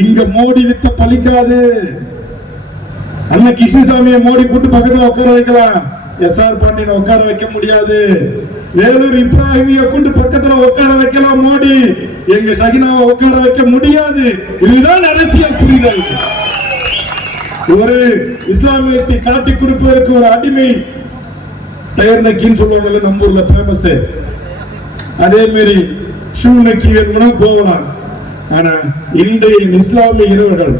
இங்க மோடி வித்த பலிக்காது அண்ணன் கிருஷ்ணசாமியை மோடி போட்டு பக்கத்துல உட்கார வைக்கலாம். எஸ் ஆர் பாண்டியனை உட்கார வைக்க முடியாது. வேலூர் இப்ராஹிமிய கொண்டு பக்கத்துல உட்கார வைக்கலாம் மோடி. எங்க சகினாவை உட்கார வைக்க முடியாது. இதுதான் அரசியல் புரிதல். ஒரு இஸ்லாமியத்தை காட்டி கொடுப்பதற்கு ஒரு அடிமை. டயர் நக்கின்னு சொல்லுவாங்கல்ல நம்ம ஊர்ல ஃபேமஸ் அதே மாதிரி ஷூ நக்கி வேணும்னா போகலாம். ஆனா இன்றைய இஸ்லாமிய இருவர்கள்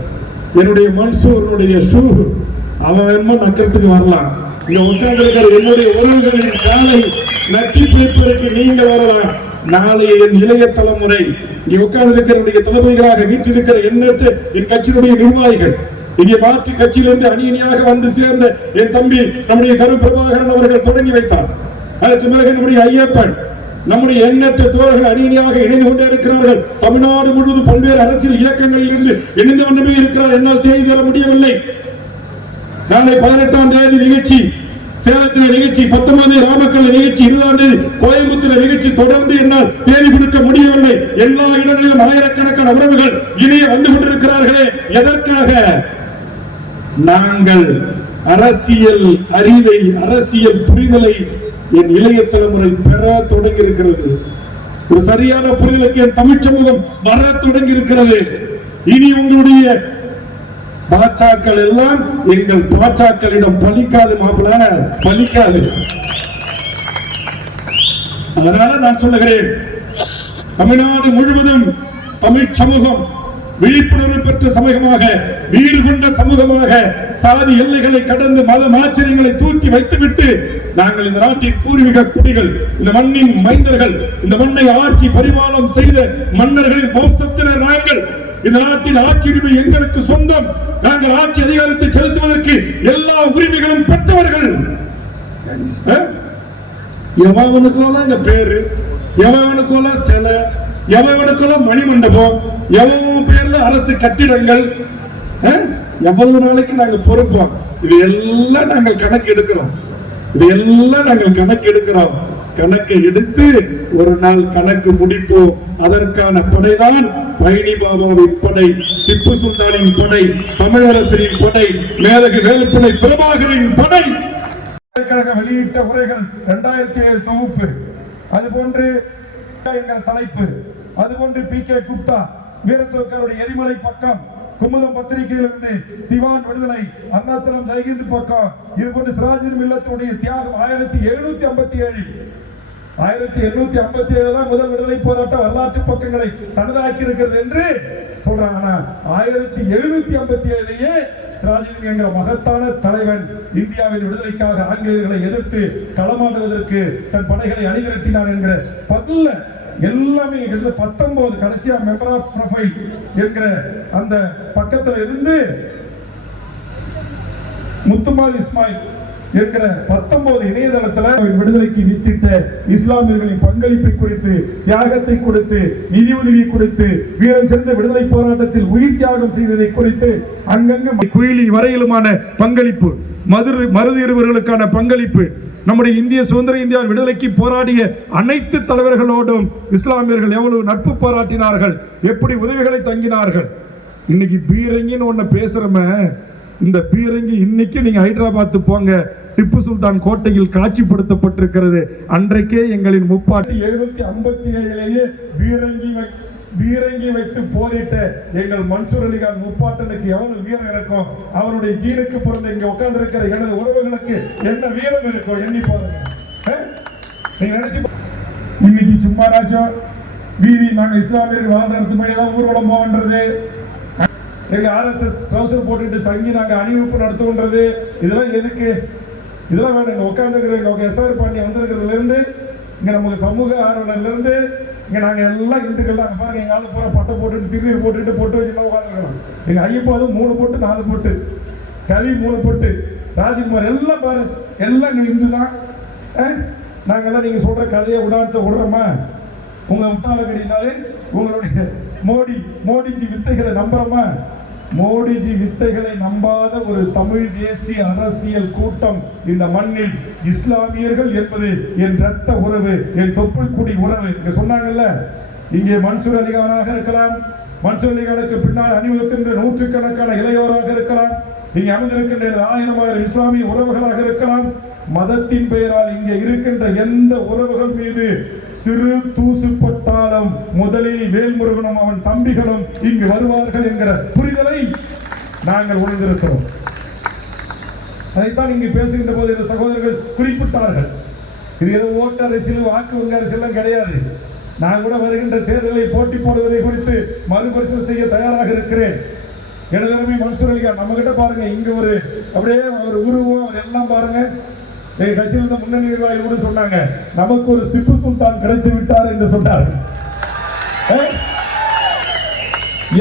என்னுடைய மன்சூருடைய ஷூ அவன் வேணுமோ நக்கிறதுக்கு வரலாம். இங்க உட்கார்ந்திருக்கிற என்னுடைய உறவுகளின் காலை நக்கி பிடிப்பதற்கு நீங்க வரலாம். நாளைய என் இளைய தலைமுறை இங்க உட்கார்ந்து இருக்கிற தளபதிகளாக வீற்றிருக்கிற எண்ணற்ற என் கட்சியினுடைய நிர்வாகிகள் இங்கே மாற்று கட்சியிலிருந்து அணி அணியாக வந்து சேர்ந்த என் தம்பி நம்முடைய கரு பிரபாகரன் அவர்கள் தொடங்கி வைத்தார். அதற்கு பிறகு நம்முடைய ஐயப்பன் நம்முடைய எண்ணற்ற தோழர்கள் அணியணியாக இணைந்து கொண்டே இருக்கிறார்கள். தமிழ்நாடு முழுவதும் பல்வேறு அரசியல் இயக்கங்களில் இருந்து இணைந்து கொண்டே இருக்கிறார். என்னால் தேதி தர முடியவில்லை. நாளை பதினெட்டாம் தேதி நிகழ்ச்சி. சேலத்தில் நிகழ்ச்சி பத்தொன்பது ராமக்கல் நிகழ்ச்சி இருபதாம் தேதி கோயம்புத்தூர் நிகழ்ச்சி தொடர்ந்து என்னால் தேதி கொடுக்க முடியவில்லை. எல்லா இடங்களிலும் ஆயிரக்கணக்கான உறவுகள் இணைய வந்து கொண்டிருக்கிறார்களே. எதற்காக? நாங்கள் அரசியல் அறிவை அரசியல் புரிதலை என் இளைய தலைமுறை பெற தொடங்கி இருக்கிறது ஒரு சரியான புரிதலுக்கு என் தமிழ் சமூகம் வர தொடங்கி இருக்கிறது இனி உங்களுடைய பாச்சாக்கள் எல்லாம் எங்கள் பாச்சாக்களிடம் பலிக்காது மாப்பிள பலிக்காது. அதனால நான் சொல்லுகிறேன் தமிழ்நாடு முழுவதும் தமிழ் சமூகம் விழிப்புணர்வு பெற்ற சமூகமாக வீடு கொண்ட சமூகமாக சாதி எல்லைகளை கடந்து மத ஆச்சரியங்களை தூக்கி வைத்துவிட்டு நாங்கள் இந்த நாட்டின் பூர்வீக குடிகள் இந்த மண்ணின் மைந்தர்கள் இந்த மண்ணை ஆட்சி பரிமாணம் செய்த மன்னர்களின் வம்சத்தினர் நாங்கள். இந்த நாட்டின் ஆட்சி உரிமை எங்களுக்கு சொந்தம். நாங்கள் ஆட்சி அதிகாரத்தை செலுத்துவதற்கு எல்லா உரிமைகளும் பெற்றவர்கள். அஹ்? எவனுக்கெல்லாம் இந்த பேரு? எவனுக்கெல்லாம் சிலை? எவனுக்கெல்லாம் மணிமண்டபம் எவன் பேர்ல அரசு கட்டிடங்கள் எவ்வளவு நாளைக்கு நாங்க பொறுப்போம்? இது எல்லாம் நாங்கள் கணக்கு எடுக்கிறோம். இது எல்லாம் நாங்கள் கணக்கு எடுக்கிறோம். கணக்கு எடுத்து ஒரு நாள் கணக்கு முடிப்போம். அதற்கான படைதான் பழனி பாபாவின் படை திப்பு சுல்தானின் படை தமிழரசனின் படை மேலகு வேலுப்பிள்ளை பிரபாகரின் படை. வெளியிட்ட உரைகள் இரண்டாயிரத்தி ஏழு தொகுப்பு. அது போன்று எங்கள் தலைப்பு. அதுபோன்று பி கே குப்தா வீரசோக்கருடைய எரிமலை பக்கம் குமுதம் பத்திரிகையிலிருந்து திவான் விடுதலை அண்ணாத்தலம் ஜெயகிந்து பக்கம் இது போன்று சிராஜின் மில்லத்துடைய தியாகம் ஆயிரத்தி எழுநூத்தி ஐம்பத்தி ஏழு ஆயிரத்தி எண்ணூத்தி ஐம்பத்தி ஏழு தான் முதல் விடுதலை போராட்ட வரலாற்று பக்கங்களை தனதாக்கி இருக்கிறது என்று சொல்றாங்க. ஆனா ஆயிரத்தி எழுநூத்தி ஐம்பத்தி ஏழுலயே சிராஜின் என்ற மகத்தான தலைவன் இந்தியாவின் விடுதலைக்காக ஆங்கிலேயர்களை எதிர்த்து களமாடுவதற்கு தன் படைகளை அணிதிரட்டினார் என்கிற பல்ல எல்லாமே கிட்டத்தட்ட பத்தொன்பது கடைசியா மெம்பர் ஆஃப் ப்ரொஃபைல் என்கிற அந்த பக்கத்துல இருந்து முத்துமால் இஸ்மாயில் என்கிற பத்தொன்பது இணையதளத்துல விடுதலைக்கு வித்திட்ட இஸ்லாமியர்களின் பங்களிப்பை குறித்து தியாகத்தை கொடுத்து நிதி உதவி கொடுத்து வீரம் சென்ற விடுதலை போராட்டத்தில் உயிர் தியாகம் செய்ததை குறித்து அங்கங்கு குயிலி வரையிலுமான பங்களிப்பு. மதுரை மருது இருவர்களுக்கான பங்களிப்பு நம்முடைய இந்திய சுதந்திர இந்தியா விடுதலைக்கு போராடிய அனைத்து தலைவர்களோடும் இஸ்லாமியர்கள் எவ்வளவு நட்பு பாராட்டினார்கள் எப்படி உதவிகளை தங்கினார்கள். இன்னைக்கு பீரங்கின்னு ஒன்று பேசுறமே இந்த பீரங்கி இன்னைக்கு நீங்கள் ஹைதராபாத்து போங்க திப்பு சுல்தான் கோட்டையில் காட்சிப்படுத்தப்பட்டிருக்கிறது. அன்றைக்கே எங்களின் முப்பாட்டி எழுநூத்தி ஐம்பத்தி ஏழிலேயே பீரங்கி பீரங்கி வைத்து போரிட்ட எங்கள் மன்சூர் அலிகான் முப்பாட்டனுக்கு எவ்வளவு வீரம் இருக்கும்? அவருடைய ஜீனுக்கு பிறந்த இங்க உட்கார்ந்து இருக்கிற எனது உறவுகளுக்கு என்ன வீரம் இருக்கும் எண்ணி பாருங்க. நீங்க நினைச்சு இன்னைக்கு சும்மா ராஜா வீதி நாங்க இஸ்லாமியர்கள் வாழ்ந்த இடத்து தான் ஊர்வலம் போகின்றது. எங்க ஆர்எஸ்எஸ் ட்ரௌசர் போட்டுட்டு சங்கி நாங்க அணிவகுப்பு நடத்துகின்றது. இதெல்லாம் எதுக்கு? இதெல்லாம் வேணும் இங்க உட்காந்துருக்கிற எங்க எஸ்ஆர் பாண்டி வந்திருக்கிறதுல இருந்து இங்க நமக்கு சமூக ஆர்வலர்ல இருந்து இங்கே நாங்கள் எல்லாம் இந்துக்கள் தான் பாருங்க எங்க ஆளு பூரா பட்டை போட்டுட்டு திருநீர் போட்டுட்டு பொட்டு வச்சுலாம் உட்காந்துருக்கோம் எங்கள் ஐயப்பா அது மூணு போட்டு நாலு போட்டு. கவி மூணு போட்டு. ராஜ்குமார் எல்லாம் பாரு எல்லாம் இங்கே இந்து தான் நாங்கள்லாம் நீங்கள் சொல்கிற கதையை உடான்ஸை விடுறோமா? உங்கள் முட்டாள கடினாலே உங்களுடைய மோடி மோடிஜி வித்தைகளை நம்புகிறோமா மோடிஜி வித்தைகளை நம்பாத ஒரு தமிழ் தேசிய அரசியல் கூட்டம் இந்த மண்ணில் இஸ்லாமியர்கள் என்பது என் ரத்த உறவு என் தொப்புள் குடி உறவு இங்க சொன்னாங்கல்ல? இங்கே மன்சூர் அலிகானாக இருக்கலாம் மன்சூர் அலிகானுக்கு பின்னால் அணிவகுக்கின்ற நூற்றுக்கணக்கான இளையோராக இருக்கலாம் இங்கே அமைந்திருக்கின்ற ஆயிரம் ஆயிரம் இஸ்லாமிய உறவுகளாக இருக்கலாம் மதத்தின் பெயரால் இங்கே இருக்கின்ற எந்த உறவுகள் மீது சிறு தூசுப்பட்டாலும் முதலில் வேல்முருகனும் அவன் தம்பிகளும் இங்கு வருவார்கள் என்கிற புரிதலை நாங்கள் உணர்ந்திருக்கிறோம். அதைத்தான் இங்கு பேசுகின்ற போது இந்த சகோதரர்கள் குறிப்பிட்டார்கள். இது ஏதோ ஓட்டு அரசியல் வாக்கு வங்கி அரசியலும் கிடையாது. நான் கூட வருகின்ற தேர்தலை போட்டி போடுவதை குறித்து மறுபரிசீலனை செய்ய தயாராக இருக்கிறேன். எனது அருமை நம்ம கிட்ட பாருங்க இங்க ஒரு அப்படியே ஒரு உருவம் அவர் எல்லாம் பாருங்க. எங்க கட்சியில் இருந்த முன்னணி நிர்வாகிகள் கூட சொன்னாங்க நமக்கு ஒரு திப்பு சுல்தான் கிடைத்து விட்டார் என்று சொன்னார்.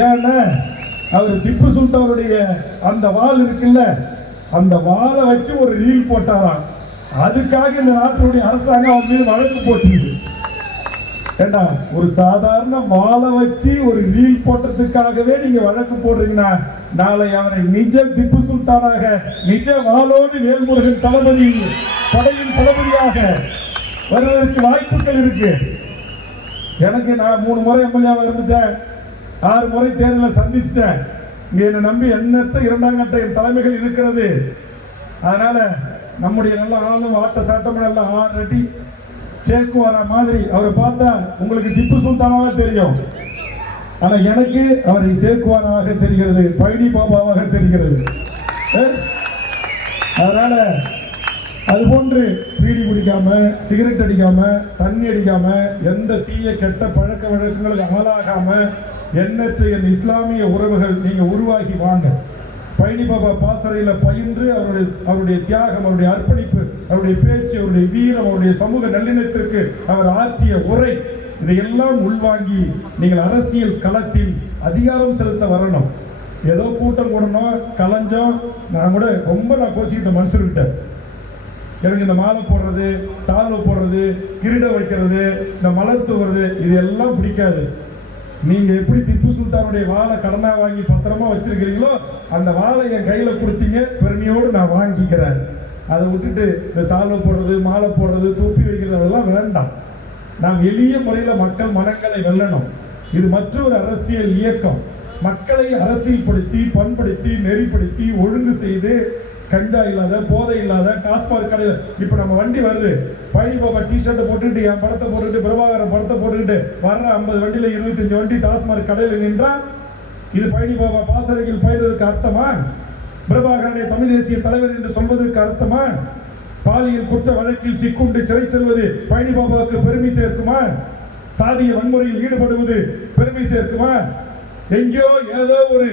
ஏன்னா அவர் திப்பு சுல்தானுடைய அந்த வால் இருக்குல்ல அந்த வாழை வச்சு ஒரு ரீல் போட்டாராம். அதுக்காக இந்த நாட்டுடைய அரசாங்கம் அவன் மீது வழக்கு போட்டிருக்கு ஏண்டா ஒரு சாதாரண வாளை வச்சு ஒரு நீல் போட்டதுக்காகவே நீங்க வழக்கு போடுறீங்கன்னா நாளை அவரை நிஜ திப்பு சுல்தானாக நிஜ வாழோடு வேல்முருகன் தளபதி படையின் தளபதியாக வருவதற்கு வாய்ப்புகள் இருக்கு. எனக்கு நான் மூணு முறை எம்எல்ஏவாக இருந்துட்டேன். ஆறு முறை தேர்தலில் சந்திச்சிட்டேன். இங்கே என்னை நம்பி எண்ணற்ற இரண்டாம் கட்ட என் தலைமைகள் இருக்கிறது. அதனால நம்முடைய நல்ல ஆளும் ஆட்ட சாட்டமும் நல்ல ஆறடி வர மாதிரி அவரை பார்த்தா உங்களுக்கு திப்பு சுல்தானாக தெரியும். ஆனால் எனக்கு அவரை சேர்க்குவானாக தெரிகிறது பழனி பாபாவாக தெரிகிறது. அதனால் அதனால அது போன்று பீடி குடிக்காம சிகரெட் அடிக்காம தண்ணி அடிக்காம எந்த தீய கெட்ட பழக்க வழக்கங்களுக்கு அமலாகாம எண்ணற்ற என் இஸ்லாமிய உறவுகள் நீங்க உருவாகி வாங்க. பழனி பாபா பாசறையில் பயின்று அவருடைய அவருடைய தியாகம் அவருடைய அர்ப்பணிப்பு அவருடைய பேச்சு அவருடைய வீரம் அவருடைய சமூக நல்லிணத்திற்கு அவர் ஆற்றிய உரை இதையெல்லாம் உள்வாங்கி நீங்கள் அரசியல் களத்தில் அதிகாரம் செலுத்த வரணும். ஏதோ கூட்டம் கூடணும் கலைஞ்சோம் நான் கூட ரொம்ப நான் கோச்சிக்கிட்ட மனுஷர்கிட்ட. எனக்கு இந்த மாலை போடுறது சால்வை போடுறது கிரீடம் வைக்கிறது இந்த மலர் தூவுறது இது எல்லாம் பிடிக்காது. நீங்க எப்படி திப்பு சுல்தானுடைய வாளை கடனா வாங்கி பத்திரமா வச்சிருக்கிறீங்களோ அந்த வாளை என் கையில கொடுத்தீங்க பெருமையோடு நான் வாங்கிக்கிறேன். அதை விட்டுட்டு இந்த சால்வை போடுறது மாலை போடுறது தூப்பி வைக்கிறது அதெல்லாம் வேண்டாம். நாம் எளிய முறையில் மக்கள் மனங்களை வெல்லணும். இது மற்றொரு அரசியல் இயக்கம். மக்களை அரசியல்படுத்தி பண்படுத்தி நெறிப்படுத்தி ஒழுங்கு செய்து கஞ்சா இல்லாத போதை இல்லாத டாஸ்மாக் கடையில் இப்போ நம்ம வண்டி வருது. பழனி பாபா டிஷர்ட்டை போட்டுக்கிட்டு என் படத்தை போட்டுக்கிட்டு பிரபாகரன் படத்தை போட்டுக்கிட்டு வர்ற ஐம்பது வண்டியில் இருபத்தஞ்சு வண்டி டாஸ்மாக் கடையில் நின்றால் இது பழனி பாபா பாசறையில் பயிர்வதற்கு அர்த்தமா? பிரபாகரனை தமிழ் தேசிய தலைவர் என்று சொல்வதற்கு அர்த்தமா? பாலியல் குற்ற வழக்கில் சிக்குண்டு சிறை செல்வது பழனி பாபாவுக்கு பெருமை சேர்க்குமா? சாதிய வன்முறையில் ஈடுபடுவது பெருமை சேர்க்குமா? எங்கேயோ ஏதோ ஒரு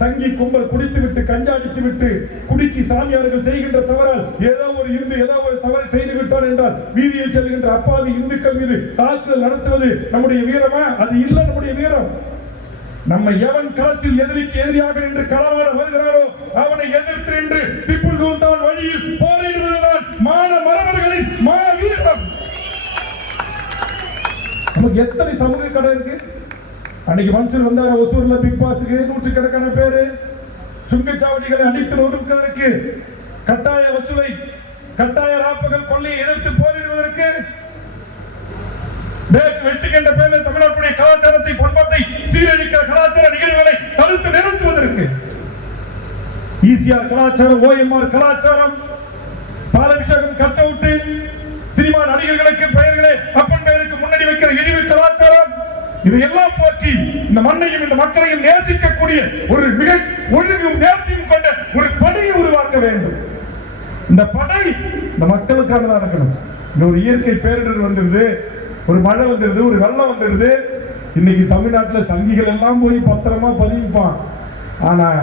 சங்கி கும்பல் குடித்து விட்டு கஞ்சா அடித்து விட்டு குடிக்கி சாமியார்கள் செய்கின்ற தவறால் ஏதோ ஒரு இந்து ஏதோ ஒரு தவறு செய்து விட்டார் என்றால் வீதியில் செல்கின்ற அப்பாவி இந்துக்கள் மீது தாக்குதல் நடத்துவது நம்முடைய வீரமா? அது இல்லை நம்முடைய வீரம். நம்ம எவன் களத்தில் எதிரிக்கு எதிரியாக நின்று களவாட வருகிறாரோ அவனை எதிர்த்து நின்று திப்பு சுல்தான் வழியில் போரிடுவதுதான் மான மரபர்களின் மா வீரம் நமக்கு எத்தனை சமூக கடை இருக்கு? அன்னைக்கு மனுஷன் வந்தார ஒசூர்ல பிக் பாஸுக்கு நூற்றுக்கணக்கான பேரு. சுங்கச்சாவடிகளை அடித்து ஒதுக்குவதற்கு கட்டாய வசூலை கட்டாய ராப்புகள் கொள்ளையை எதிர்த்து போரிடுவதற்கு வெட்டுகின்ற பேரில் தமிழர்களுடைய கலாச்சாரத்தை பண்பாட்டை சீரழிக்கிற கலாச்சார நிகழ்வுகளை தடுத்து நிறுத்துவதற்கு ஈசிஆர் கலாச்சாரம் ஓஎம்ஆர் கலாச்சாரம் பாலபிஷேகம் கட்ட விட்டு சினிமா நடிகர்களுக்கு பெயர்களை அப்பன் பெயருக்கு முன்னாடி வைக்கிற இழிவு கலாச்சாரம் இதையெல்லாம் போற்றி இந்த மண்ணையும் இந்த மக்களையும் நேசிக்கக்கூடிய ஒரு மிக ஒழுங்கும் நேர்த்தியும் கொண்ட ஒரு படையை உருவாக்க வேண்டும். இந்த படை இந்த மக்களுக்கானதா இருக்கணும். இந்த ஒரு இயற்கை பேரிடர் வந்துருது. ஒரு மழை வந்துடுது ஒரு வெள்ளம் வந்துடுது. இன்னைக்கு தமிழ்நாட்டில் சங்கிகள் எல்லாம் போய் பத்திரமா பதிவிப்பான் ஆனால்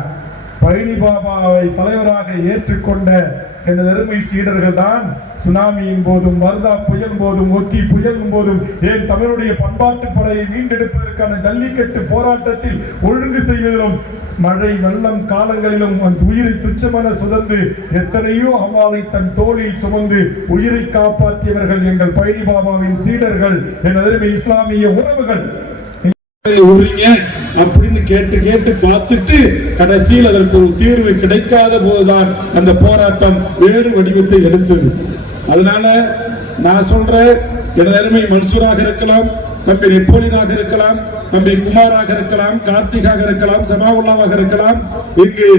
பழனி பாபாவை தலைவராக ஏற்றுக்கொண்ட எனது அருமை சீடர்கள் தான் சுனாமியின் போதும் வர்தா புயல் போதும் ஒத்தி புயலும் போதும் ஏன் தமிழுடைய பண்பாட்டு படையை மீண்டெடுப்பதற்கான ஜல்லிக்கட்டு போராட்டத்தில் ஒழுங்கு செய்வதிலும் மழை வெள்ளம் காலங்களிலும் அந்த உயிரை துச்சமென சுதந்து எத்தனையோ அம்மாவை தன் தோளில் சுமந்து உயிரை காப்பாற்றியவர்கள் எங்கள் பழனி பாபாவின் சீடர்கள். எனது அருமை இஸ்லாமிய உறவுகள் விடுறீங்க அப்படின்னு கேட்டு கேட்டு பார்த்துட்டு கடைசியில் அதற்கு ஒரு தீர்வு கிடைக்காத போதுதான் அந்த போராட்டம் வேறு வடிவத்தை எடுத்தது. அதனால நான் சொல்றேன் எனது அருமை மன்சூராக இருக்கலாம் தம்பி நெப்போலியனாக இருக்கலாம் தம்பி குமாராக இருக்கலாம் கார்த்திகாக இருக்கலாம் சமாவுல்லாவாக இருக்கலாம் இங்கு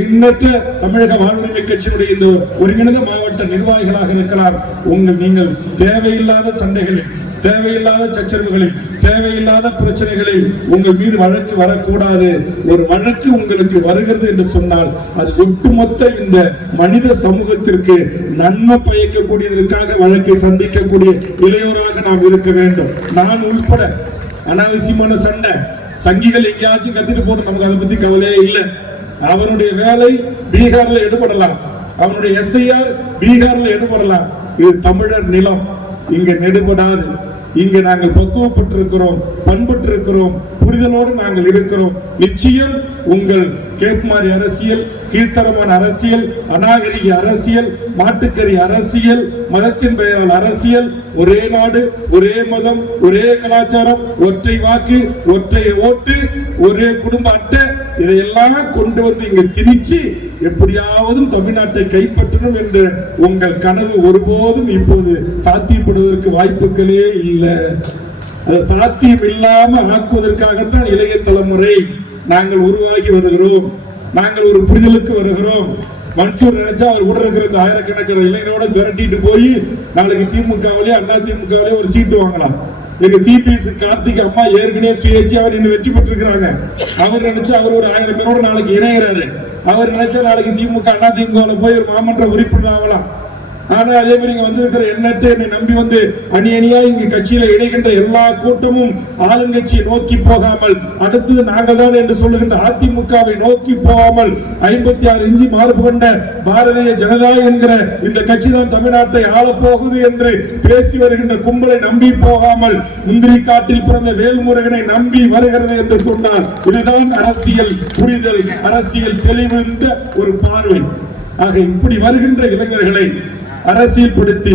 எண்ணற்ற தமிழக வாழ்வுரிமை கட்சியினுடைய இந்த ஒருங்கிணைந்த மாவட்ட நிர்வாகிகளாக இருக்கலாம். உங்கள் நீங்கள் தேவையில்லாத சண்டைகளில் தேவையில்லாத சச்சரவுகளில் தேவையில்லாத பிரச்சனைகளில் உங்கள் மீது வழக்கு வரக்கூடாது. ஒரு வழக்கு உங்களுக்கு வருகிறது என்று சொன்னால் அது ஒட்டுமொத்த இந்த மனித சமூகத்திற்கு நன்மை பயக்கக்கூடியதற்காக வழக்கை சந்திக்கக்கூடிய இளையோராக நாம் இருக்க வேண்டும். நான் உள்பட அனாவசியமான சண்டை சங்கிகள் எங்கேயாச்சும் கத்திட்டு போட்டு நமக்கு அதை பத்தி கவலையே இல்லை. அவனுடைய வேலை பீகார்ல எடுபடலாம். அவனுடைய எஸ்ஐஆர் பீகார்ல எடுபடலாம். இது தமிழர் நிலம். இங்க நெடுபடாது. இங்கு நாங்கள் பக்குவப்பட்டிருக்கிறோம் பண்பட்டிருக்கிறோம். புரிதலோடு நாங்கள் இருக்கிறோம். நிச்சயம் உங்கள் கேட்குமாரி அரசியல் கீழ்த்தரமான அரசியல் அநாகரிக அரசியல் மாட்டுக்கறி அரசியல் மதத்தின் பெயரால் அரசியல் ஒரே நாடு ஒரே மதம் ஒரே கலாச்சாரம் ஒற்றை வாக்கு ஒற்றை ஓட்டு ஒரே குடும்ப அட்டை இதையெல்லாம் கொண்டு வந்து இங்க திணிச்சு எப்படியாவதும் தமிழ்நாட்டை கைப்பற்றணும் என்ற உங்கள் கனவு ஒருபோதும் இப்போது சாத்தியப்படுவதற்கு வாய்ப்புகளே இல்லை. சாத்தியம் இல்லாம ஆக்குவதற்காகத்தான் இளைய தலைமுறை நாங்கள் உருவாகி வருகிறோம். நாங்கள் ஒரு புரிதலுக்கு வருகிறோம். மன்சூர் நினைச்சா அவர் கூட இருக்கிற இந்த ஆயிரக்கணக்கான இளைஞரோட திரட்டிட்டு போய் நாளைக்கு திமுகவிலே அண்ணா திமுகவிலே ஒரு சீட்டு வாங்கலாம். எங்க சிபிஎஸ் கார்த்திக் அம்மா ஏற்கனவே சுயேட்சி அவர் இன்னும் வெற்றி பெற்றிருக்கிறாங்க. அவர் நினைச்சா அவர் ஒரு ஆயிரம் பேரோட நாளைக்கு இணைகிறாரு அவர் நினைச்சா நாளைக்கு திமுக அண்ணா திமுகவில் போய் ஒரு மாமன்ற உறுப்பினர் ஆகலாம். ஆனா அதே மாதிரி இங்க வந்திருக்கிற எண்ணற்ற என்னை நம்பி வந்து அணி அணியா இங்கு கட்சியில இணைகின்ற எல்லா கூட்டமும் ஆளுங்கட்சியை நோக்கி போகாமல் அடுத்தது நாங்கள் தான் என்று சொல்லுகின்ற அதிமுகவை நோக்கி போகாமல் ஐம்பத்தி ஆறு இஞ்சி மார்பு கொண்ட பாரதிய ஜனதா என்கிற இந்த கட்சி தான் தமிழ்நாட்டை ஆளப்போகுது என்று பேசி வருகின்ற கும்பலை நம்பி போகாமல் முந்திரி காட்டில் பிறந்த வேல்முருகனை நம்பி வருகிறது என்று சொன்னார் இதுதான் அரசியல் புரிதல் அரசியல் தெளிவிருந்த ஒரு பார்வை. ஆக இப்படி வருகின்ற இளைஞர்களை அரசியல்படுத்தி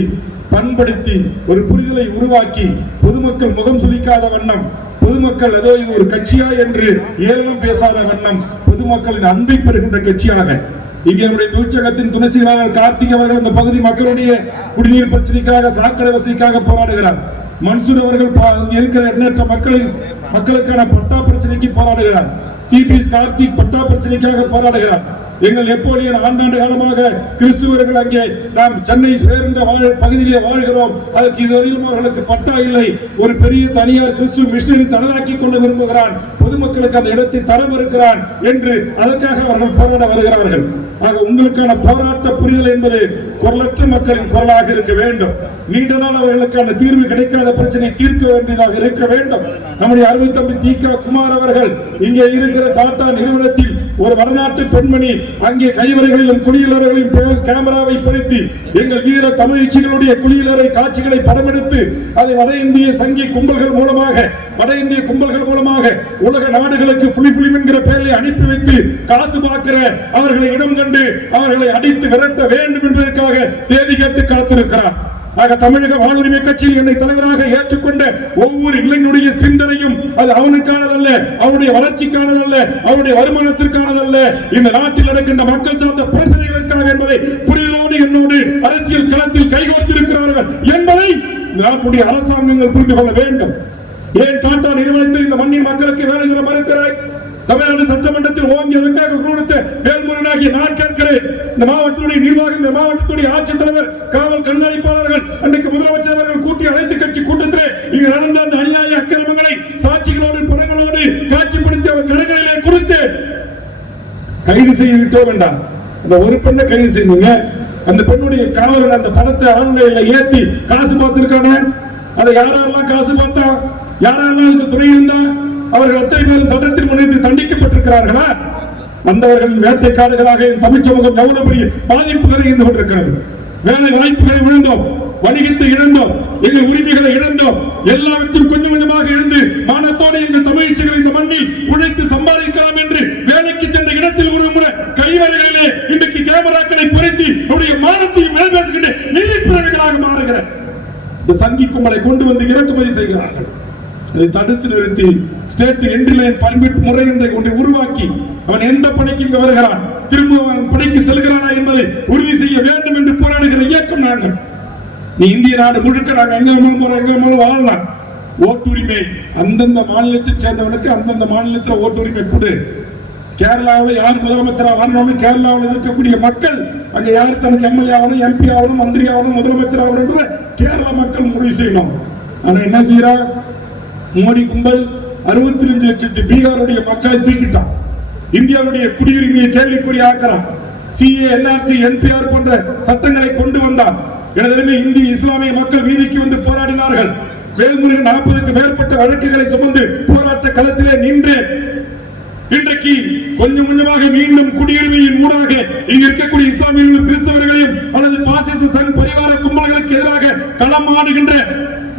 பண்படுத்தி ஒரு புரிதலை உருவாக்கி பொதுமக்கள் முகம் சுளிக்காத வண்ணம் பொதுமக்கள் ஏதோ இது ஒரு கட்சியா என்று ஏளனம் பேசாத வண்ணம் பொதுமக்களின் அன்பை பெறுகின்ற கட்சியாக. இங்கே நம்முடைய தொழிற்சங்கத்தின் துணை செயலாளர் கார்த்திக் அவர்கள் இந்த பகுதி மக்களுடைய குடிநீர் பிரச்சனைக்காக சாக்கடை வசதிக்காக போராடுகிறார். மன்சூர் அவர்கள் இருக்கிற எண்ணற்ற மக்களின் மக்களுக்கான பட்டா பிரச்சனைக்கு போராடுகிறார். சிபிஎஸ் கார்த்திக் பட்டா பிரச்சனைக்காக போராடுகிறார். எங்கள் நெப்போலியன் ஆண்டாண்டு காலமாக கிறிஸ்துவர்கள் அங்கே நாம் சென்னை சேர்ந்த வாழ் பகுதியிலே வாழ்கிறோம். அதற்கு இதுவரையிலும் அவர்களுக்கு பட்டா இல்லை. ஒரு பெரிய தனியார் கிறிஸ்துவ மிஷினரி தனதாக்கி கொள்ள விரும்புகிறான். பொதுமக்களுக்கு அந்த இடத்தை தர மறுக்கிறான் என்று அதற்காக அவர்கள் போராட வருகிறார்கள். ஆக உங்களுக்கான போராட்ட புரிதல் என்பது குரலற்ற மக்களின் குரலாக இருக்க வேண்டும். நீண்ட நாள் அவர்களுக்கான தீர்வு கிடைக்காத பிரச்சனை தீர்க்க வேண்டியதாக இருக்க வேண்டும். நம்முடைய அருமை தம்பி தீகா குமார் அவர்கள் இங்கே இருக்கிற டாடா நிறுவனத்தில் ஒரு வடநாட்டு பெண்மணி அங்கே கைவரைகளிலும் குளியலறைகளிலும் கேமராவை பொருத்தி எங்கள் வீர தமிழ்ச்சிகளுடைய குளியலறை காட்சிகளை படமெடுத்து அதை வட இந்திய சங்கி கும்பல்கள் மூலமாக வட இந்திய கும்பல்கள் மூலமாக உலக நாடுகளுக்கு புலி புலி என்கிற பெயரை அனுப்பி வைத்து காசு பார்க்கிற அவர்களை இடம் கண்டு அவர்களை அடித்து விரட்ட வேண்டும் என்பதற்காக தேதி கேட்டு காத்திருக்கிறார். ஆக தமிழக வாழ்வுரிமை கட்சியில் என்னை தலைவராக ஏற்றுக்கொண்ட ஒவ்வொரு இளைஞனுடைய சிந்தனையும் அது அவனுக்கானதல்ல அவனுடைய வளர்ச்சிக்கானதல்ல அவனுடைய வருமானத்திற்கானதல்ல. இந்த நாட்டில் நடக்கின்ற மக்கள் சார்ந்த பிரச்சனைகளுக்காக என்பதை புரிதலோடு என்னோடு அரசியல் களத்தில் கைகோர்த்திருக்கிறார்கள் என்பதை நாட்டுடைய அரசாங்கங்கள் புரிந்து கொள்ள வேண்டும். ஏன் டாடா நிறுவனத்தில் இந்த மண்ணின் மக்களுக்கு வேலை தர மறுக்கிறாய்? தமிழ்நாடு சட்டமன்றத்தில் ஓங்கி அதற்காக கொடுத்த வேல்முருகனாகிய நான் கேட்கிறேன். இந்த மாவட்டத்துடைய நிர்வாகம் இந்த மாவட்டத்துடைய ஆட்சித்தலைவர் காவல் கண்காணிப்பாளர்கள் அன்றைக்கு முதலமைச்சர் அவர்கள் கூட்டி அனைத்து கட்சி கூட்டத்திலே இங்கு நடந்த அந்த அநியாய அக்கிரமங்களை சாட்சிகளோடு படங்களோடு காட்சிப்படுத்தி அவர் கரங்களிலே கொடுத்து கைது செய்ய விட்டோம் என்றார். அந்த ஒரு பெண்ணை கைது செய்யுங்க அந்த பெண்ணுடைய காவலர் அந்த பணத்தை ஆன்லைன்ல ஏத்தி காசு பார்த்திருக்கானே அதை யாரெல்லாம் காசு பார்த்தா? யாரெல்லாம் அதுக்கு துணை இருந்தா? அவர்கள் எத்தனை பேரும் சட்டத்தின் முன்னிட்டு தண்டிக்கப்பட்டிருக்கிறார்களா? வந்தவர்களின் வேட்டைக்காடுகளாக என் தமிழ் சமூகம் எவ்வளவு பெரிய பாதிப்புகளை இருந்து கொண்டிருக்கிறது. வேலை வாய்ப்புகளை இழந்தோம் வணிகத்தை இழந்தோம் எங்கள் உரிமைகளை இழந்தோம் எல்லாவற்றையும் கொஞ்சம் கொஞ்சமாக இழந்து மானத்தோடு எங்கள் தமிழ்ச்சிகள் இந்த மண்ணில் உழைத்து சம்பாதிக்கலாம் என்று வேலைக்கு சென்ற இடத்தில் ஒரு முறை கைவரைகளிலே இன்றைக்கு கேமராக்களை குறைத்து அவருடைய மானத்தையும் மேல் பேசுகின்ற நிதி மாறுகிற இந்த சங்கி கும்பலை கொண்டு வந்து இறக்குமதி செய்கிறார்கள். அதை தடுத்து நிறுத்தி ஸ்டேட் என்ட்ரி லைன் பர்மிட் முறை என்ற ஒன்றை உருவாக்கி அவன் எந்த பணிக்கு இங்கு வருகிறான்? திரும்ப அவன் பணிக்கு செல்கிறானா என்பதை உறுதி செய்ய வேண்டும் என்று போராடுகிற இயக்கம் நாங்கள். நீ இந்திய நாடு முழுக்க நாங்கள் எங்க மூலம் போறோம் எங்க மூலம் வாழலாம். ஓட்டுரிமை அந்தந்த மாநிலத்தை சேர்ந்தவனுக்கு அந்தந்த மாநிலத்தில் ஓட்டுரிமை கொடு. கேரளாவில் யார் முதலமைச்சராக வரணும்னு கேரளாவில் இருக்கக்கூடிய மக்கள் அங்கே யார் தனக்கு எம்எல்ஏ ஆகணும் எம்பி ஆகணும் மந்திரி ஆகணும் முதலமைச்சர் ஆகணும்ன்றத கேரள மக்கள் முடிவு செய்யணும். ஆனால் என்ன செய்யறா? மோடி கும்பல் அறுபத்தி ரெண்டு லட்சத்து பீகாருடைய மக்களை தூக்கிட்டான். இந்தியாவுடைய குடியுரிமையை கேள்விக்குறி ஆக்கிறான். சிஏ என்ஆர்சி என்பிஆர் போன்ற சட்டங்களை கொண்டு வந்தான். எனதருமே இந்திய இஸ்லாமிய மக்கள் வீதிக்கு வந்து போராடினார்கள். வேல்முருகன் நாற்பதுக்கு மேற்பட்ட வழக்குகளை சுமந்து போராட்ட களத்திலே நின்று இன்றைக்கு கொஞ்சம் கொஞ்சமாக மீண்டும் குடியுரிமையின் ஊடாக இங்க இருக்கக்கூடிய இஸ்லாமியர்களும் கிறிஸ்தவர்களையும் அல்லது பாசிச சங் பரிவார கும்பல்களுக்கு எதிராக களம் ஆடுகின்ற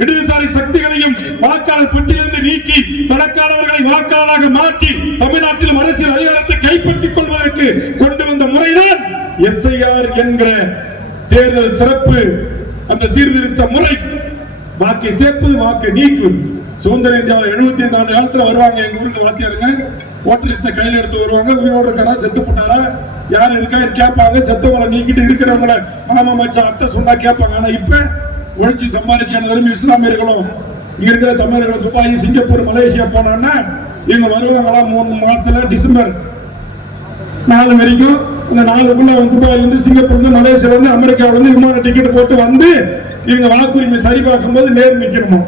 இடதுசாரி சக்திகளையும் வாக்காளர் பட்டியலிருந்து நீக்கி தனக்கானவர்களை வாக்காளராக மாற்றி தமிழ்நாட்டில் அரசியல் அதிகாரத்தை கைப்பற்றிக் கொள்வதற்கு கொண்டு வந்த முறைதான் எஸ்ஐஆர் என்கிற தேர்தல் சிறப்பு அந்த சீர்திருத்த முறை. வாக்கை சேர்ப்பது வாக்கை நீக்குவது. சுதந்திர இந்தியாவில் எழுபத்தி ஐந்து ஆண்டு காலத்தில் வருவாங்க. எங்க ஊருக்கு வாத்தியாருங்க? ஓட்டர் லிஸ்ட கையில் எடுத்து வருவாங்க. உயிரோடு இருக்காரா? செத்து போட்டாரா? யார் இருக்கா? கேட்பாங்க? செத்தவங்களை நீக்கிட்டு இருக்கிறவங்கள மாமா மச்சான் அத்தை சொன்னா கேட்பாங்க. ஆனா இப்ப உழைச்சி சம்பாதிக்க விரும்பி இஸ்லாமியர்களும் இங்க இருக்கிற தமிழர்களும் துபாய் சிங்கப்பூர் மலேசியா போனோன்னா இவங்க வருவாங்களா மூணு மாசத்துல? டிசம்பர் நாலு வரைக்கும். இந்த நாலுக்குள்ள வந்து துபாயில இருந்து சிங்கப்பூர்ல இருந்து மலேசியால இருந்து இருந்து விமான டிக்கெட் போட்டு வந்து இவங்க வாக்குரிமை சரி பார்க்கும்போது நேர் நிற்கணுமா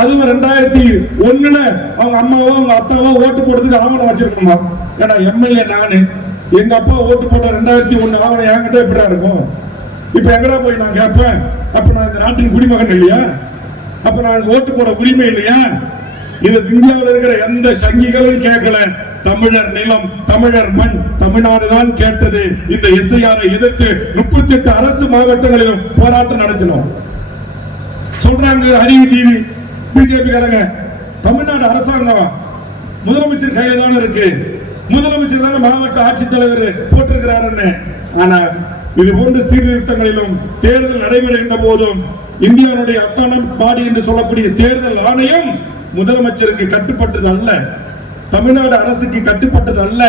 அதுவும் ரெண்டாயிரத்தி ஒண்ணுல அவங்க அம்மாவோ அவங்க அத்தாவோ ஓட்டு போடுறதுக்கு ஆவணம் வச்சிருக்கணுமா? ஏன்னா எம்எல்ஏ நானு. எங்க அப்பா ஓட்டு போட்ட ரெண்டாயிரத்தி ஒண்ணு ஆவணம் என்கிட்ட எப்படிடா இருக்கும்? இப்ப எங்கடா போய் நான் கேட்பேன் அப்ப நான் இந்த நாட்டின் குடிமகன் இல்லையா? அப்ப நான் ஓட்டு போட உரிமை இல்லையா? இது இந்தியாவில் இருக்கிற எந்த சங்கிகளும் கேட்கல. தமிழர் நிலம் தமிழர் மண் தமிழ்நாடு தான் கேட்டது. இந்த இசையாரை எதிர்த்து முப்பத்தி எட்டு அரசு மாவட்டங்களிலும் போராட்டம் நடத்தினோம். சொல்றாங்க அறிவுஜீவி பிஜேபி காரங்க தமிழ்நாடு அரசாங்கம் முதலமைச்சர் கையில தானே இருக்கு. முதலமைச்சர் தானே மாவட்ட ஆட்சித்தலைவர் போட்டிருக்கிறாருன்னு. ஆனா இது போன்ற சீர்திருத்தங்களிலும் தேர்தல் நடைபெறுகின்ற போதும் இந்தியாவுடைய அட்டானம் பாடி என்று சொல்லக்கூடிய தேர்தல் ஆணையம் முதலமைச்சருக்கு கட்டுப்பட்டது அல்ல. தமிழ்நாடு அரசுக்கு கட்டுப்பட்டது அல்ல.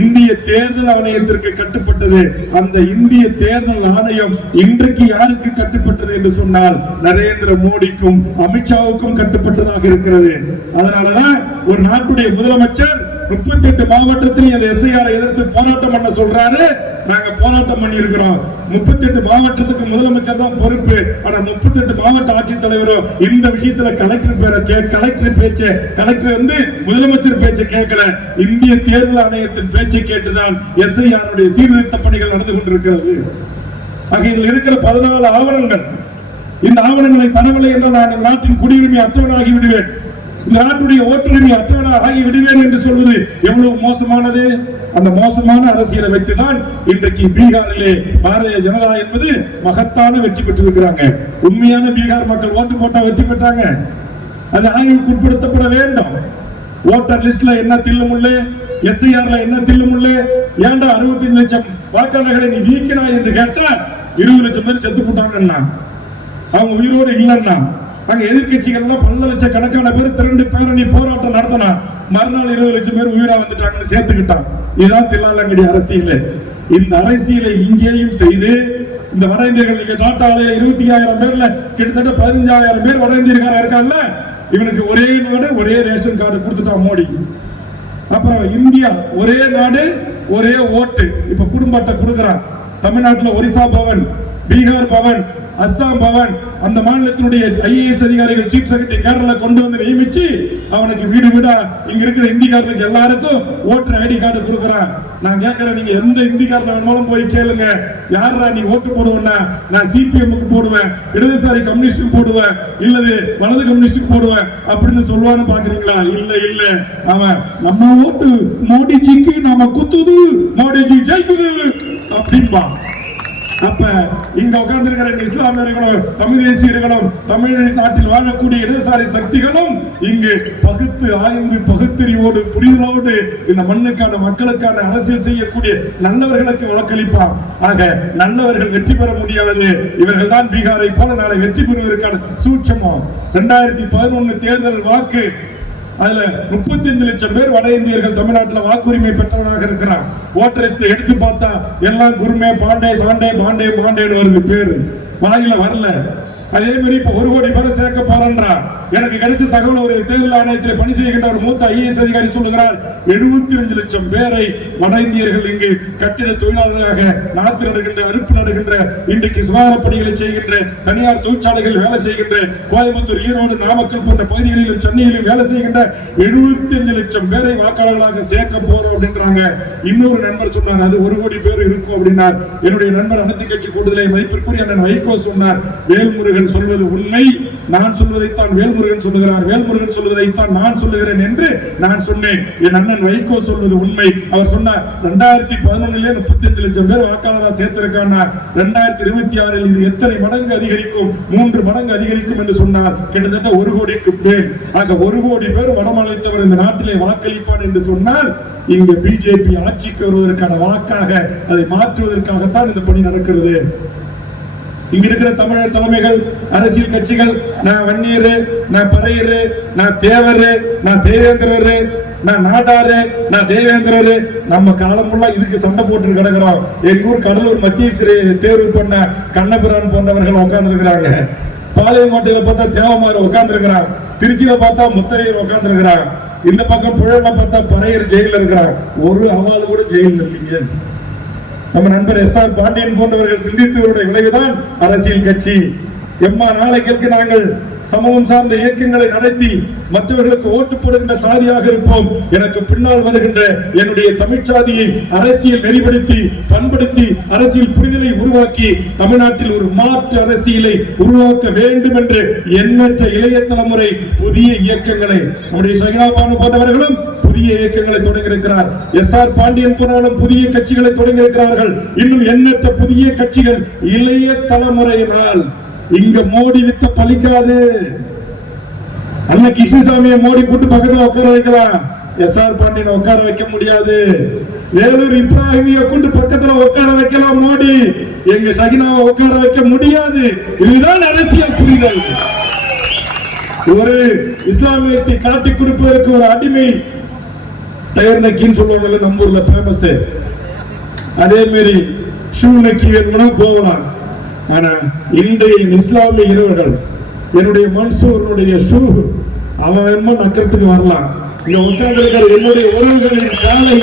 இந்திய தேர்தல் ஆணையத்திற்கு கட்டுப்பட்டது. அந்த இந்திய தேர்தல் ஆணையம் இன்றைக்கு யாருக்கு கட்டுப்பட்டது என்று சொன்னால் நரேந்திர மோடிக்கும் அமித்ஷாவுக்கும் கட்டுப்பட்டதாக இருக்கிறது. அதனாலதான் ஒரு நாட்டுடைய முதலமைச்சர் முப்பத்தி எட்டு மாவட்டத்தில் இந்த எஸ்ஐஆர் எதிர்த்து போராட்டம் பண்ண சொல்றாரு. நாங்க போராட்டம் பண்ணி இருக்கிறோம் முப்பத்தி எட்டு மாவட்டத்துக்கு முதலமைச்சர் தான் பொறுப்பு. ஆனா முப்பத்தி எட்டு மாவட்ட ஆட்சித்தலைவரும் இந்த விஷயத்துல கலெக்டர் பேரை கலெக்டர் பேச்சு கலெக்டர் வந்து முதலமைச்சர் பேச்சை கேட்கல. இந்திய தேர்தல் ஆணையத்தின் பேச்சை கேட்டுதான் எஸ்ஐஆருடைய சீர்திருத்த பணிகள் நடந்து கொண்டிருக்கிறது. ஆக இதில் இருக்கிற பதினாலு ஆவணங்கள் இந்த ஆவணங்களை தரவில்லை என்றால் நான் இந்த நாட்டின் குடியுரிமை அற்றவனாகி விடுவேன் நாட்டுடைய ஓட்டுரிமை அற்றவனாக ஆகி விடுவேன் என்று சொல்வது எவ்வளவு மோசமானது? அந்த மோசமான அரசியலை வைத்துதான் இன்றைக்கு பீகாரிலே பாரதிய ஜனதா என்பது மகத்தான வெற்றி பெற்றிருக்கிறாங்க. உண்மையான பீகார் மக்கள் ஓட்டு போட்டா வெற்றி பெற்றாங்க. அது ஆய்வுக்கு உட்படுத்தப்பட வேண்டும். ஓட்டர் லிஸ்ட்ல என்ன தில்லுமுள்ளு? எஸ்ஐஆர்ல என்ன தில்லுமுள்ளு? ஏன்டா அறுபத்தி லட்சம் வாக்காளர்களை நீ நீக்கினா என்று கேட்டா இருபது லட்சம் பேர் செத்து போட்டாங்கன்னா அவங்க உயிரோடு இல்லைன்னா அங்க எதிர்கட்சிகள் எல்லாம் பல லட்சம் கணக்கான பேர் திரண்டு பேரணி போராட்டம் நடத்தினா மறுநாள் இருபது லட்சம் பேர் உயிரா வந்துட்டாங்கன்னு சேர்த்துக்கிட்டான் இதுதான் தில்லாலங்கடி அரசியல். இந்த அரசியலை இங்கேயும் செய்து இந்த வட இந்தியர்கள் நீங்க நாட்டாளே இருபத்தி ஆயிரம் பேர்ல கிட்டத்தட்ட பதினஞ்சாயிரம் பேர் வட இந்தியர்காரன் இருக்கான்ல? இவனுக்கு ஒரே நாடு ஒரே ரேஷன் கார்டு கொடுத்துட்டான் மோடி. அப்புறம் இந்தியா ஒரே நாடு ஒரே ஓட்டு. இப்ப குடும்பத்தை அட்டை கொடுக்கறான். தமிழ்நாட்டுல ஒரிசா பவன். பீகார் பவன் அஸ்ஸாம் பவன் அந்த மாநிலத்தினுடைய ஐஏஎஸ் அதிகாரிகள் சீஃப் செக்ரட்டரி கேடர்ல கொண்டு வந்து நியமிச்சு அவனுக்கு வீடு வீடா இங்க இருக்கிற இந்திக்காரனுக்கு எல்லாருக்கும் ஓட்டர் ஐடி கார்டு கொடுக்குறான். நான் கேட்கறேன் நீங்க எந்த இந்திக்காரன் வேணாலும் போய் கேளுங்க. யாரா நீ ஓட்டு போடுவேன்னா? நான் சிபிஎம்முக்கு போடுவேன் இடதுசாரி கம்யூனிஸ்டுக்கு போடுவேன் இல்லது வலது கம்யூனிஸ்டுக்கு போடுவேன் அப்படின்னு சொல்லுவான்னு பாக்குறீங்களா? இல்ல இல்ல. அவன் நம்ம ஓட்டு மோடிஜிக்கு நாம குத்துது மோடிஜி ஜெயிக்குது அப்படின்பா அப்ப இங்க உட்கார்ந்திருக்கிற இஸ்லாமியர்களும் தமிழ் தேசியர்களும் தமிழ்நாட்டில் வாழக்கூடிய இடதுசாரி சக்திகளும் இங்கு பகுத்து ஆய்ந்து பகுத்தறிவோடு புரிதலோடு இந்த மண்ணுக்கான மக்களுக்கான அரசியல் செய்யக்கூடிய நல்லவர்களுக்கு வழக்களிப்பார். ஆக நல்லவர்கள் வெற்றி பெற முடியாது. இவர்கள் தான் பீகாரை போல நாளை வெற்றி பெறுவதற்கான சூட்சமம். இரண்டாயிரத்தி பதினொன்னு தேர்தல் வாக்கு அதுல 35 லட்சம் பேர் வட இந்தியர்கள் தமிழ்நாட்டில் வாக்குரிமை பெற்றவனாக இருக்கிறான் ஓட்டர் லிஸ்ட் எடுத்து பார்த்தா எல்லாம் குருமே பாண்டே சாண்டே பாண்டே பாண்டேன்னு வருது பேரு. வாயில வரல. அதே மாதிரி இப்ப ஒரு கோடி பேரை சேர்க்க போறேன்றார். எனக்கு கிடைச்ச தகவல் ஒரு தேர்தல் ஆணையத்தில் பணி செய்கின்ற ஒரு மூத்த ஐஏஎஸ் அதிகாரி சொல்லுகிறார் எழுபத்தி அஞ்சு லட்சம் பேரை வட இந்தியர்கள் இங்கு கட்டிட தொழிலாளர்களாக நாத்து நடுகின்ற வெறுப்பு நடுகின்ற இன்றைக்கு சுகாதார பணிகளை செய்கின்ற தனியார் தொழிற்சாலைகள் வேலை செய்கின்ற கோயம்புத்தூர் ஈரோடு நாமக்கல் போன்ற பகுதிகளிலும் சென்னையிலும் வேலை செய்கின்ற எழுபத்தி அஞ்சு லட்சம் பேரை வாக்காளர்களாக சேர்க்க போறோம் அப்படின்றாங்க. இன்னொரு நண்பர் சொன்னார் அது ஒரு கோடி பேர் இருக்கும் அப்படின்னார். என்னுடைய நண்பர் அனைத்து கட்சி கூடுதலை மதிப்பிற்குரிய அண்ணன் வைகோ சொன்னார் வேல்முருகன் சொல்வது உண்மை. நான் சொல்வதைத்தான் வேல்முருகன் சொல்லுகிறார். வேல்முருகன் சொல்வதைத்தான் நான் சொல்லுகிறேன் என்று நான் சொன்னேன். என் அண்ணன் வைகோ சொல்வது உண்மை. அவர் சொன்னார் ரெண்டாயிரத்தி பதினொன்னுல முப்பத்தி அஞ்சு லட்சம் பேர் வாக்காளராக சேர்த்திருக்கானார் ரெண்டாயிரத்தி இருபத்தி ஆறில் இது எத்தனை மடங்கு அதிகரிக்கும்? மூன்று மடங்கு அதிகரிக்கும் என்று சொன்னார். கிட்டத்தட்ட ஒரு கோடிக்கு பேர் ஆக ஒரு கோடி பேர் வடமாநிலத்தவர் இந்த நாட்டிலே வாக்களிப்பார் என்று சொன்னால் இங்க பிஜேபி ஆட்சிக்கு வருவதற்கான வாக்காக அதை மாற்றுவதற்காகத்தான் இந்த பணி நடக்கிறது. இங்க இருக்கிற தமிழர் தலைமைகள் அரசியல் கட்சிகள் நான் வன்னியரு நான் பறையரு நான் தேவரு நான் தேவேந்திரரு நான் நாட்டாரு நான் தேவேந்திரரு. நம்ம காலம் இதுக்கு சண்டை போட்டு கிடக்குறோம். எங்க ஊர் கடலூர் மத்திய சிறை தேர்வு பண்ண கண்ணபிரான் போன்றவர்கள் உட்கார்ந்து இருக்கிறாங்க பாளையங்கோட்டையில பார்த்தா தேவமாறு உட்கார்ந்து இருக்கிறான் திருச்சியில பார்த்தா முத்தரையர் உட்கார்ந்துருக்கிறார் இந்த பக்கம் புழல பார்த்தா பறையர் ஜெயில இருக்கிறார் ஒரு அவாள் கூட ஜெயில இல்லைங்க. நம்ம நண்பர் எஸ் ஆர் பாண்டியன் போன்றவர்கள் சிந்தித்தவருடைய விளைவுதான் அரசியல் கட்சி. எம்மா நாளைக்கு நாங்கள் சமூகம் சார்ந்த இயக்கங்களை நடத்தி மற்றவர்களுக்கு ஓட்டு போடுகின்ற சாதியாக இருப்போம். எனக்கு பின்னால் வருகின்ற என்னுடைய தமிழ்ச்சாதியை அரசியல் நெறிப்படுத்தி பண்படுத்தி அரசியல் புரிதலை உருவாக்கி தமிழ்நாட்டில் ஒரு மாற்று அரசியலை உருவாக்க வேண்டும் என்று எண்ணற்ற இளைய தலைமுறை புதிய இயக்கங்களை நம்முடைய சகினாபானு போன்றவர்களும் புதிய இயக்கங்களை தொடங்கியிருக்கிறார். எஸ் ஆர் பாண்டியன் போனாலும் புதிய கட்சிகளை தொடங்கியிருக்கிறார்கள். இன்னும் எண்ணற்ற புதிய கட்சிகள் இளைய தலைமுறையினால் இங்க மோடி வித்த பலிக்காது அண்ணன் கிருஷ்ணசாமியை மோடி போட்டு பக்கத்துல உட்கார வைக்கலாம். எஸ் ஆர் பாண்டியனை உட்கார வைக்க முடியாது. வேலூர் இப்ராஹிமிய கொண்டு பக்கத்துல உட்கார வைக்கலாம் மோடி. எங்க சகினாவை உட்கார வைக்க முடியாது. இதுதான் அரசியல் புரிதல். ஒரு இஸ்லாமியத்தை காட்டிக் கொடுப்பதற்கு ஒரு அடிமை. டயர் நக்கின்னு சொல்லுவாங்கல்ல நம்ம ஊர்ல ஃபேமஸ் அதே மாதிரி ஷூ நக்கி வேணும்னா போகலாம். ஆனா இன்றைய இஸ்லாமிய இருவர்கள் என்னுடைய மன்சூருடைய ஷூ அவன் வேணுமோ நக்கிறதுக்கு வரலாம். இங்க உட்கார்ந்திருக்கிற என்னுடைய உறவுகளின் காலை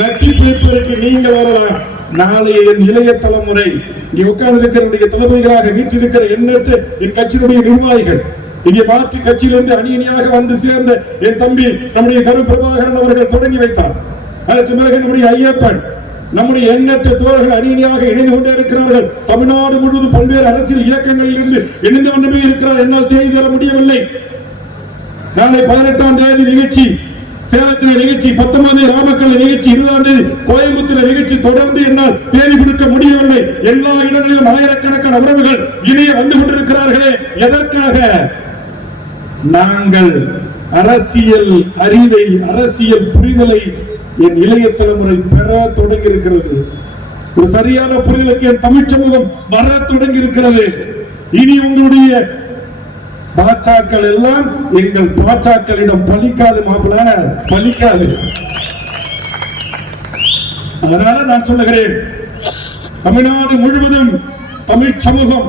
நக்கி பிடிப்பதற்கு நீங்க வரலாம். நாளைய என் இளைய தலைமுறை இங்கே உட்கார்ந்திருக்கிற தலைமைகளாக வீற்றிருக்கிற எண்ணற்ற என் கட்சியினுடைய நிர்வாகிகள் இங்கே மாற்று கட்சியிலிருந்து அணி அணியாக வந்து சேர்ந்த என் தம்பி நம்முடைய கரு பிரபாகரன் அவர்கள் தொடங்கி வைத்தார். அதற்கு பிறகு நம்முடைய ஐயப்பன் நம்முடைய எண்ணற்ற தோழர்கள் அணியணியாக இணைந்து கொண்டே இருக்கிறார்கள். தமிழ்நாடு முழுவதும் பல்வேறு அரசியல் இயக்கங்களில் இருந்து இணைந்து கொண்டே இருக்கிறார். என்னால் தேதி தர முடியவில்லை. நாளை பதினெட்டாம் தேதி நிகழ்ச்சி. சேலத்தில் நிகழ்ச்சி பத்தொன்பது ராமக்கல் நிகழ்ச்சி இருபதாம் தேதி கோயம்புத்தூர் நிகழ்ச்சி தொடர்ந்து என்னால் தேதி கொடுக்க முடியவில்லை. எல்லா இடங்களிலும் ஆயிரக்கணக்கான உறவுகள் இணைய வந்து கொண்டிருக்கிறார்களே எதற்காக? நாங்கள் அரசியல் அறிவை அரசியல் புரிதலை என் இளைய தலைமுறை பெற தொடங்கி இருக்கிறது ஒரு சரியான புரிதலுக்கு என் தமிழ் சமூகம் வர தொடங்கி இருக்கிறது இனி உங்களுடைய பாச்சாக்கள் எல்லாம் எங்கள் பாச்சாக்களிடம் பலிக்காது மாப்பிள பலிக்காது. அதனால நான் சொல்லுகிறேன் தமிழ்நாடு முழுவதும் தமிழ் சமூகம்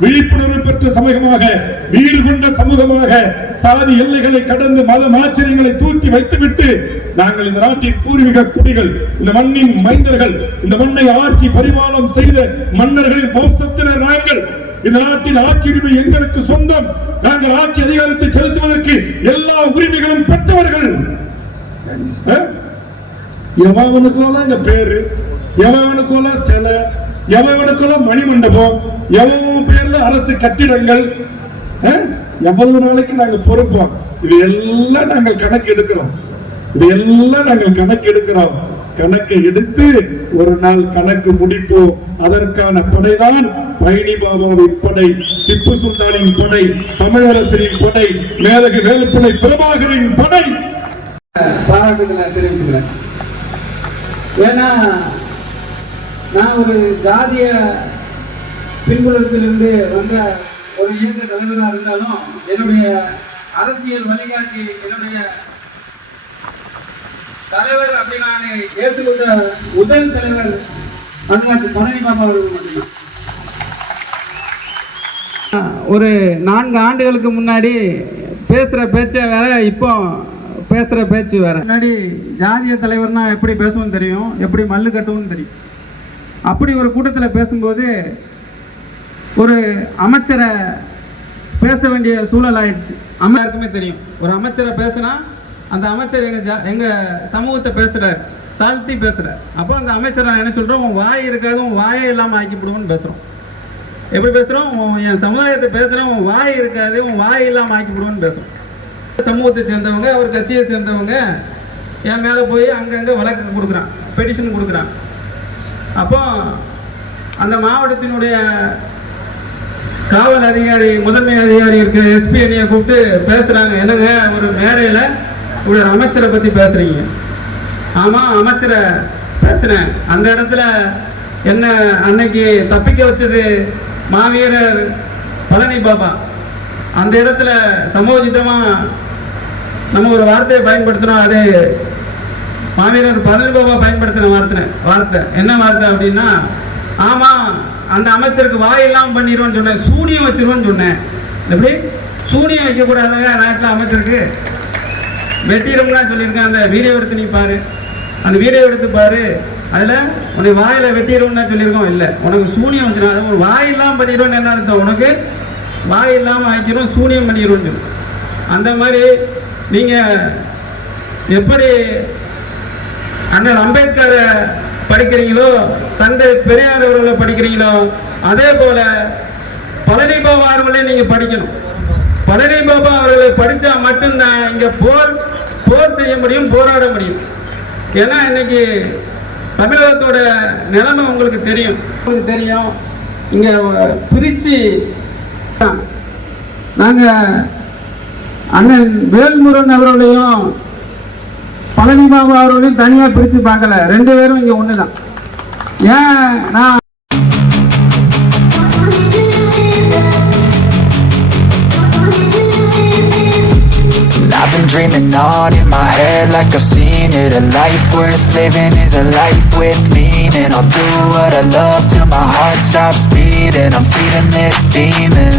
விழிப்புணர்வு பெற்ற சமூகமாக வீடு கொண்ட சமூகமாக சாதி எல்லைகளை கடந்து மத ஆச்சரியங்களை தூக்கி வைத்துவிட்டு நாங்கள் இந்த நாட்டின் பூர்வீக குடிகள் இந்த மண்ணின் மைந்தர்கள் இந்த மண்ணை ஆட்சி பரிமாணம் செய்த மன்னர்களின் வம்சத்தினர் நாங்கள். இந்த நாட்டின் ஆட்சி உரிமை எங்களுக்கு சொந்தம். நாங்கள் ஆட்சி அதிகாரத்தை செலுத்துவதற்கு எல்லா உரிமைகளும் பெற்றவர்கள். அஹ்? இந்த பேரு? எவனுக்குள்ள சிலை? எவனுக்கெல்லாம் மணிமண்டபம் எவ்வளவு பேர்ல அரசு கட்டிடங்கள் எவ்வளவு நாளைக்கு நாங்க பொறுப்போம்? இது எல்லாம் நாங்கள் கணக்கு எடுக்கிறோம். இது எல்லாம் நாங்கள் கணக்கு எடுக்கிறோம். கணக்கு எடுத்து ஒரு நாள் கணக்கு முடிப்போம். அதற்கான படைதான் பழனி பாபாவின் படை திப்பு சுல்தானின் படை தமிழரசனின் படை மேலகு வேலுப்பிள்ளை பிரபாகரின் படை. ஏன்னா நான் ஒரு ஜாதிய பின்புலத்திலிருந்து வந்த ஒரு இயக்க தலைவராக இருந்தாலும் என்னுடைய அரசியல் வழிகாட்டி என்னுடைய தலைவர் அப்படி நான் ஏற்றுக்கொண்ட முதல் தலைவர் அண்ணாச்சி பழனி பாபா அவர்கள் மட்டும்தான். ஒரு நான்கு ஆண்டுகளுக்கு முன்னாடி பேசுகிற பேச்சை வேற இப்போ பேசுகிற பேச்சு வேற. முன்னாடி ஜாதிய தலைவர்னா எப்படி பேசுவோம் தெரியும் எப்படி மல்லு கட்டுவோம் தெரியும். அப்படி ஒரு கூட்டத்தில் பேசும்போது ஒரு அமைச்சரை பேச வேண்டிய சூழல் ஆயிடுச்சு. அம்மாருக்குமே தெரியும். ஒரு அமைச்சரை பேசினா அந்த அமைச்சர் எங்கள் ஜா எங்கள் சமூகத்தை பேசுகிறார் தாழ்த்தி பேசுகிறார் அப்போ அந்த அமைச்சர் நான் என்ன சொல்கிறோம் உன் வாய் இருக்காது உன் வாயே இல்லாமல் ஆக்கிப்படுவோம்னு பேசுகிறோம் எப்படி பேசுகிறோம் என் சமுதாயத்தை பேசுகிறேன் உன் வாய் இருக்காது உன் வாய் இல்லாமல் ஆக்கிப்படுவோம்னு பேசுகிறோம் சமூகத்தை சேர்ந்தவங்க அவர் கட்சியை சேர்ந்தவங்க என் மேலே போய் அங்கங்கே வழக்கு கொடுக்குறான் பெட்டிஷன் கொடுக்குறான். அப்போ அந்த மாவட்டத்தினுடைய காவல் அதிகாரி முதன்மை அதிகாரி இருக்க எஸ்பி அணியை கூப்பிட்டு பேசுகிறாங்க என்னங்க ஒரு மேடையில் ஒரு அமைச்சரை பற்றி பேசுகிறீங்க ஆமாம் அமைச்சரை பேசுகிறேன் அந்த இடத்துல என்ன அன்னைக்கு தப்பிக்க வச்சது மாவீரர் பழனி பாபா? அந்த இடத்துல சமோஜிதமாக நம்ம ஒரு வார்த்தையை பயன்படுத்தினோம் அது மாவீரர் பழனி பயன்படுத்தின வார்த்தை வார்த்தை. என்ன வார்த்தை அப்படின்னா ஆமா அந்த அமைச்சருக்கு வாயெல்லாம் பண்ணிடுவோன்னு சொன்னேன் சூனியம் வச்சிருவோன்னு சொன்னேன். எப்படி? சூனியம் வைக்கக்கூடாதுங்க நாட்டில் அமைச்சருக்கு? வெட்டிடும்னா சொல்லியிருக்கேன் அந்த வீடியோ எடுத்து நீ பாரு. அந்த வீடியோ எடுத்து பாரு. அதில் உன்னை வாயில் வெட்டிடும்னா சொல்லியிருக்கோம். இல்லை உனக்கு சூனியம் வச்சிடும் அது ஒரு வாயெல்லாம் பண்ணிடுவோன்னு என்ன அர்த்தம்? உனக்கு வாய் இல்லாமல் ஆக்கிடும் சூனியம் பண்ணிடுவோன்னு அந்த மாதிரி நீங்கள் எப்படி அண்ணன் அம்பேத்கர் படிக்கிறீங்களோ தந்தை பெரியார் அவர்களை படிக்கிறீங்களோ அதே போல பழனி பாபா அவர்களே நீங்க படிக்கணும். பழனி பாபா அவர்களை படித்தா மட்டும்தான் இங்க போர் போர் செய்ய முடியும் போராட முடியும். ஏன்னா இன்னைக்கு தமிழகத்தோட நிலைமை உங்களுக்கு தெரியும். உங்களுக்கு தெரியும். இங்க பிரிச்சு நாங்க அண்ணன் வேல்முருகன் அவர்களையும் பழனி பாபு அவர்களையும் தனியா பிரிச்சு பார்க்கல ரெண்டு பேரும் இங்க ஒண்ணுதான் ஏன் நான் dreaming on in my head like I've seen it A life worth living is a life with meaning I'll do what I love till my heart stops beating I'm feeding this demon